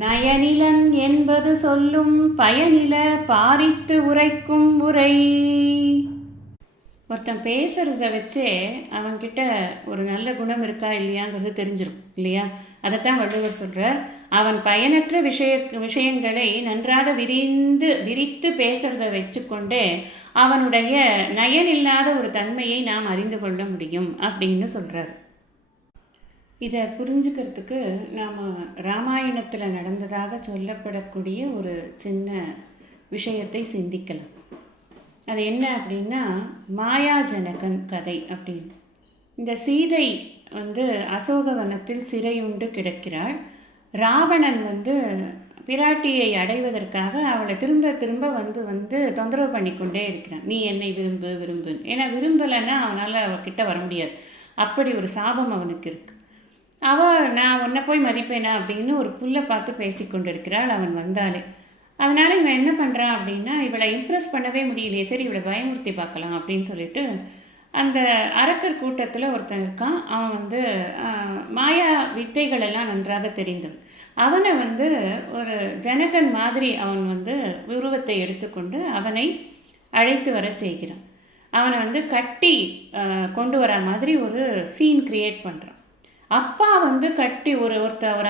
நயனிலன் என்பது சொல்லும் பயனில பாரித்து உரைக்கும் உரை. ஒருத்தன் பேசுகிறத வச்சே அவன்கிட்ட ஒரு நல்ல குணம் இருக்கா இல்லையாங்கிறது தெரிஞ்சிடும் இல்லையா? அதைத்தான் வள்ளுவர் சொல்கிறார். அவன் பயனற்ற விஷயங்களை நன்றாக விரித்து பேசுகிறத வச்சுக்கொண்டே அவனுடைய நயனில்லாத ஒரு தன்மையை நாம் அறிந்து கொள்ள முடியும் அப்படின்னு சொல்கிறார். இதை புரிஞ்சுக்கிறதுக்கு நாம் ராமாயணத்தில் நடந்ததாக சொல்லப்படக்கூடிய ஒரு சின்ன விஷயத்தை சிந்திக்கலாம். அது என்ன அப்படின்னா, மாயாஜனகன் கதை அப்படின்னு. இந்த சீதை அசோகவனத்தில் சிறையுண்டு கிடக்கிறாள். ராவணன் பிராட்டியை அடைவதற்காக அவளை திரும்ப திரும்ப தொந்தரவு பண்ணி கொண்டே இருக்கிறான். நீ என்னை விரும்புன்னு. ஏன்னா விரும்பலைன்னா அவனால் அவகிட்ட வர முடியாது. அப்படி ஒரு சாபம் அவனுக்கு இருக்குது. நான் உன்னை போய் மதிப்பேனா அப்படின்னு ஒரு புல்லை பார்த்து பேசி கொண்டு இருக்கிறாள் அவன் வந்தாலே. அதனால் இவன் என்ன பண்ணுறான் அப்படின்னா, இவளை இம்ப்ரெஸ் பண்ணவே முடியலையே, சரி இவளை பயமுறுத்தி பார்க்கலாம் அப்படின்னு சொல்லிட்டு அந்த அரக்கர் கூட்டத்தில் ஒருத்தன் இருக்கான். அவன் மாயா வித்தைகளெல்லாம் நன்றாக தெரிந்தவன். அவனை ஒரு ஜனகன் மாதிரி அவன் உருவத்தை எடுத்துக்கொண்டு அவனை அழைத்து வர செய்கிறான். அவனை கட்டி கொண்டு வர மாதிரி ஒரு சீன் கிரியேட் பண்ணுறான். அப்பா கட்டி ஒரு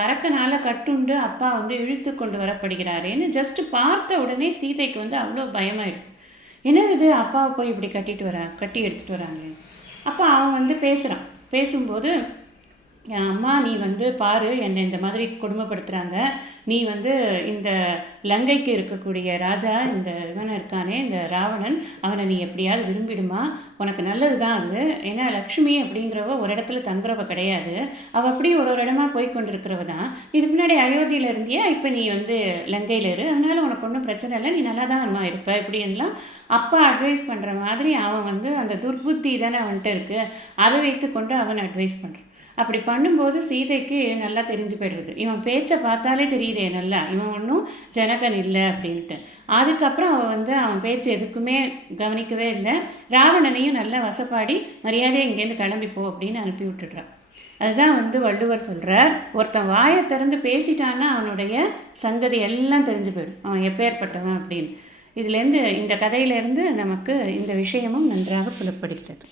அரக்கனால் கட்டுண்டு அப்பா இழுத்து கொண்டு வரப்படுகிறாரேன்னு ஜஸ்ட்டு பார்த்த உடனே சீதைக்கு அவ்வளோ பயமாயிடும். என்ன இது, அப்பாவை போய் இப்படி கட்டி எடுத்துகிட்டு வராங்க. அப்போ அவன் பேசுகிறான். பேசும்போது, அம்மா நீ பாரு, என்னை இந்த மாதிரி கொடுமைப்படுத்துகிறாங்க. நீ இந்த லங்கைக்கு இருக்கக்கூடிய ராஜா இந்த இவனை இருக்கானே இந்த ராவணன், அவனை நீ எப்படியாவது விரும்பிடுமா, உனக்கு நல்லது தான் அது. ஏன்னா லக்ஷ்மி அப்படிங்கிறவ ஒரு இடத்துல தங்குறவ கிடையாது. அவள் அப்படி ஒரு இடமா போய் கொண்டு இருக்கிறவ தான். இதுக்கு முன்னாடி அயோத்தியில் இருந்தியா, இப்போ நீ லங்கையில் இரு, அதனால் உனக்கு ஒன்றும் பிரச்சனை இல்லை, நீ நல்லா தான் அம்மா இருப்ப இப்படின்லாம் அப்பா அட்வைஸ் பண்ணுற மாதிரி அவன் அந்த துர்புத்தி தானே அவன்கிட்ட இருக்குது, அதை வைத்து கொண்டு அவன் அட்வைஸ் பண்ணுறான். அப்படி பண்ணும்போது சீதைக்கு நல்லா தெரிஞ்சு போய்டுறது. இவன் பேச்சை பார்த்தாலே தெரியுதே நல்லா, இவன் ஒன்றும் ஜனகன் இல்லை அப்படின்ட்டு. அதுக்கப்புறம் அவன் பேச்சு எதுக்குமே கவனிக்கவே இல்லை. ராவணனையும் நல்லா வசப்பாடி மரியாதையை இங்கேருந்து கிளம்பிப்போ அப்படின்னு அனுப்பி விட்டுடுறான். அதுதான் வள்ளுவர் சொல்கிறார், ஒருத்தன் வாயை திறந்து பேசிட்டான்னா அவனுடைய சங்கதி எல்லாம் தெரிஞ்சு போயிடும், அவன் எப்பேற்பட்டவன் அப்படின்னு. இதுலேருந்து இந்த கதையிலேருந்து நமக்கு இந்த விஷயமும் நன்றாக புலப்படுகிறது.